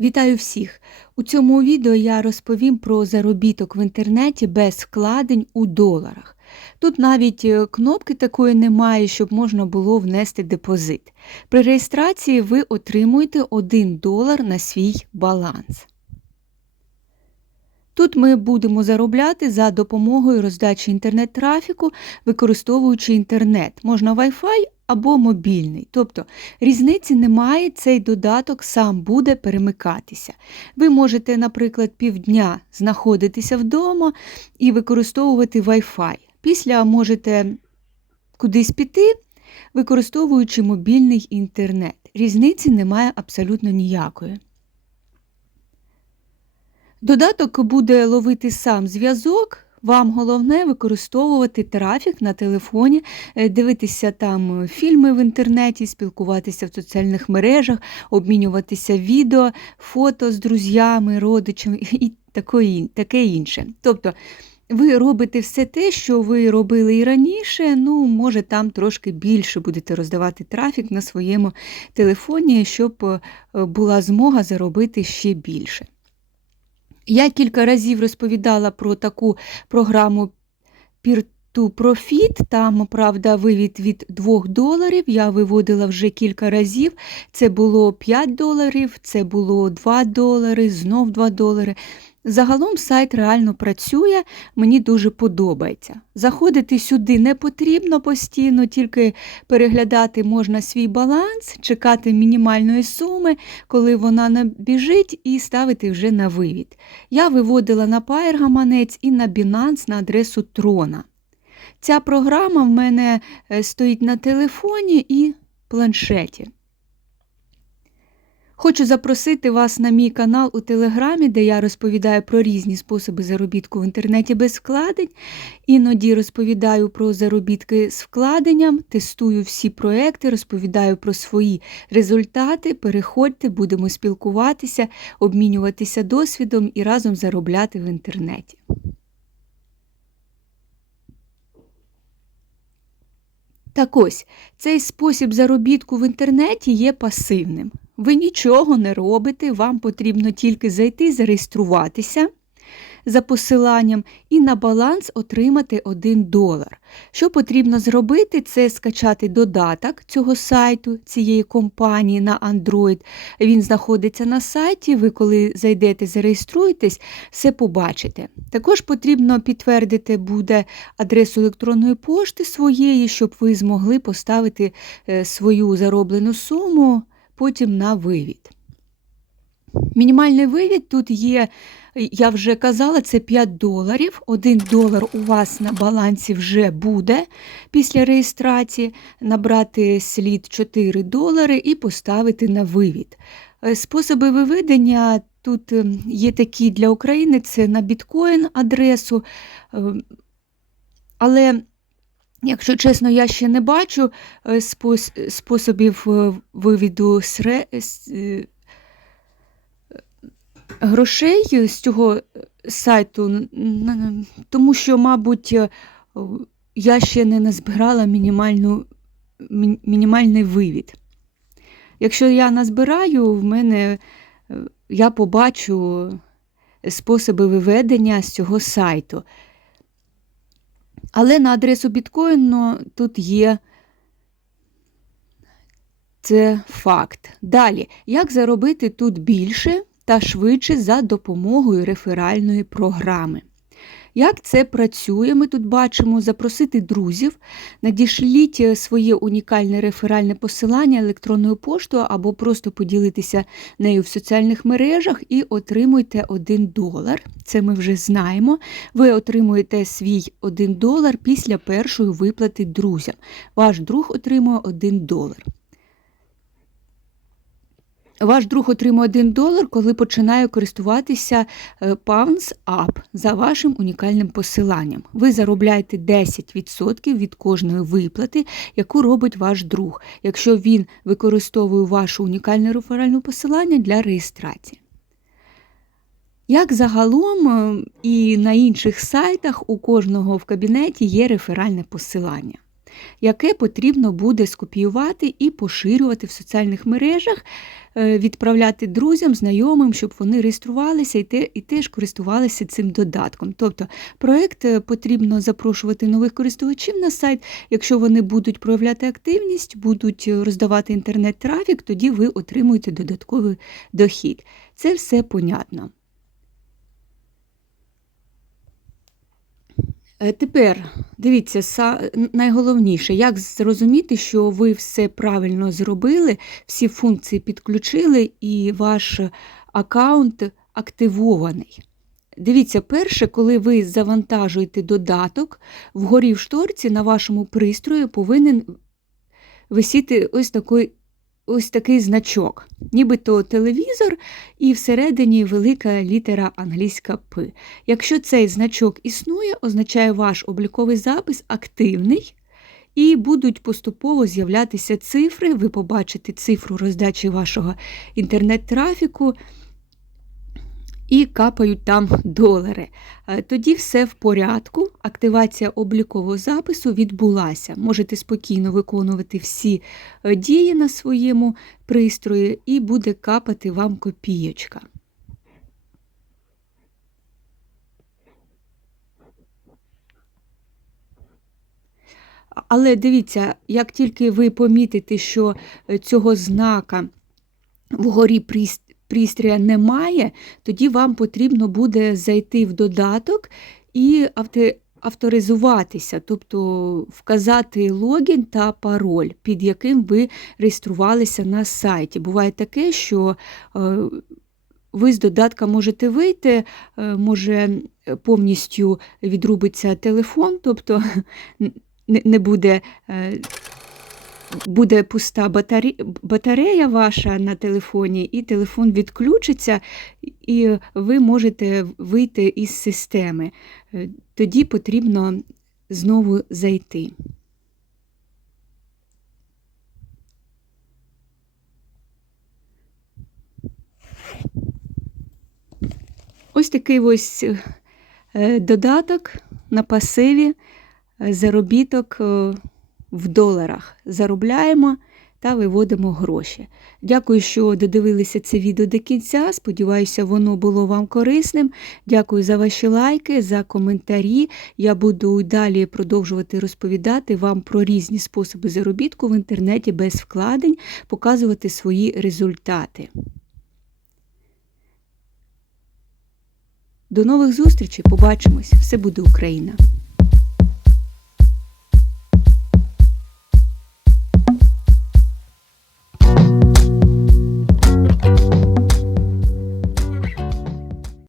Вітаю всіх! У цьому відео я розповім про заробіток в інтернеті без вкладень у доларах. Тут навіть е, кнопки такої немає, щоб можна було внести депозит. При реєстрації ви отримуєте 1 долар на свій баланс. Тут ми будемо заробляти за допомогою роздачі інтернет-трафіку, використовуючи інтернет. Можна Wi-Fi або мобільний. Тобто різниці немає, цей додаток сам буде перемикатися. Ви можете, наприклад, півдня знаходитися вдома і використовувати Wi-Fi. Після можете кудись піти, використовуючи мобільний інтернет. Різниці немає абсолютно ніякої. Додаток буде ловити сам зв'язок. Вам головне використовувати трафік на телефоні, е, дивитися там фільми в інтернеті, спілкуватися в соціальних мережах, обмінюватися відео, фото з друзями, родичами і таке інше. Тобто ви робите все те, що ви робили і раніше, ну, може, там трошки більше будете роздавати трафік на своєму телефоні, щоб е, була змога заробити ще більше. Я кілька разів розповідала про таку програму Peer-to-Profit, там, правда, вивід від 2 доларів. Я виводила вже кілька разів. Це було 5 доларів, це було 2 долари, знов 2 долари. Загалом сайт реально працює, мені дуже подобається. Заходити сюди не потрібно постійно, тільки переглядати можна свій баланс, чекати мінімальної суми, коли вона набіжить, і ставити вже на вивід. Я виводила на Pair і на Binance на адресу Трона. Ця програма в мене е, стоїть на телефоні і планшеті. Хочу запросити вас на мій канал у Телеграмі, де я розповідаю про різні способи заробітку в інтернеті без вкладень. Іноді розповідаю про заробітки з вкладенням, тестую всі проекти, розповідаю про свої результати. Переходьте, будемо спілкуватися, обмінюватися досвідом і разом заробляти в інтернеті. Так ось, цей спосіб заробітку в інтернеті є пасивним. Ви нічого не робите, вам потрібно тільки зайти, зареєструватися за посиланням і на баланс отримати 1 долар. Що потрібно зробити, це скачати додаток цього сайту, цієї компанії на Android. Він знаходиться на сайті, ви, коли зайдете, зареєструєтесь, все побачите. Також потрібно підтвердити буде адресу електронної пошти своєї, щоб ви змогли поставити е, свою зароблену суму потім на вивід. Мінімальний вивід тут є, я вже казала, це 5 доларів. 1 долар у вас на балансі вже буде після реєстрації, набрати слід 4 долари і поставити на вивід. Е, способи виведення тут ем, є такі для України: це на біткоін адресу. Ем, але Якщо чесно, я ще не бачу е, способів е, вивіду е, грошей з цього сайту, тому що, мабуть, я ще не назбирала мінімальну, мінімальний вивід. Якщо я назбираю, в мене я побачу способи виведення з цього сайту. Але на адресу біткоїну тут є це факт. Далі, як заробити тут більше та швидше за допомогою реферальної програми. Як це працює, ми тут бачимо запросити друзів, надішліть е, своє унікальне реферальне посилання електронною поштою або просто поділитися нею в соціальних мережах і отримуйте 1 долар. Це ми вже знаємо. Ви отримуєте свій 1 долар після першої виплати друзям. Ваш друг отримує 1 долар. Ваш друг отримує 1 долар, коли починає користуватися е, Pounds Up за вашим унікальним посиланням. Ви заробляєте 10% від кожної виплати, яку робить ваш друг, якщо він використовує ваше унікальне реферальне посилання для реєстрації. Як загалом е, і на інших сайтах у кожного в кабінеті є реферальне посилання. Яке потрібно буде скопіювати і поширювати в соціальних мережах, е, відправляти друзям, знайомим, щоб вони реєструвалися і те- і теж користувалися цим додатком. Тобто проект е, потрібно запрошувати нових користувачів на сайт. Якщо вони будуть проявляти активність, будуть е, роздавати інтернет-трафік, тоді ви отримуєте додатковий дохід. Це все понятно. Тепер дивіться, найголовніше, як зрозуміти, що ви все правильно зробили, всі функції підключили і ваш аккаунт активований. Дивіться, перше, коли ви завантажуєте додаток, вгорі в шторці на вашому пристрої повинен висіти ось такий, ось такий значок, нібито телевізор, і всередині велика літера англійська П. Якщо цей значок існує, означає ваш обліковий запис активний. І будуть поступово з'являтися цифри, ви побачите цифру роздачі вашого інтернет-трафіку, і капають там долари. Е, Тоді все в порядку, активація облікового запису відбулася. Можете спокійно виконувати всі е, дії на своєму пристрої, і буде капати вам копієчка. Але дивіться, як тільки ви помітите, що е, цього знака вгорі пристрія немає, тоді вам потрібно буде зайти в додаток і авто- авторизуватися, тобто вказати логін та пароль, під яким ви реєструвалися на сайті. Буває таке, що е, ви з додатка можете вийти, е, може е, повністю відрубиться телефон, тобто не не буде. Буде пуста батаре- батарея ваша на телефоні, і телефон відключиться, і ви можете вийти із системи. Е, Тоді потрібно знову зайти. Ось такий ось е, додаток на пасиві, е, заробіток в доларах. Заробляємо та виводимо гроші. Дякую, що додивилися це відео до кінця. Сподіваюся, воно було вам корисним. Дякую за ваші лайки, за коментарі. Я буду далі продовжувати розповідати вам про різні способи заробітку в інтернеті без вкладень, показувати свої результати. До нових зустрічей, побачимось! Все буде Україна!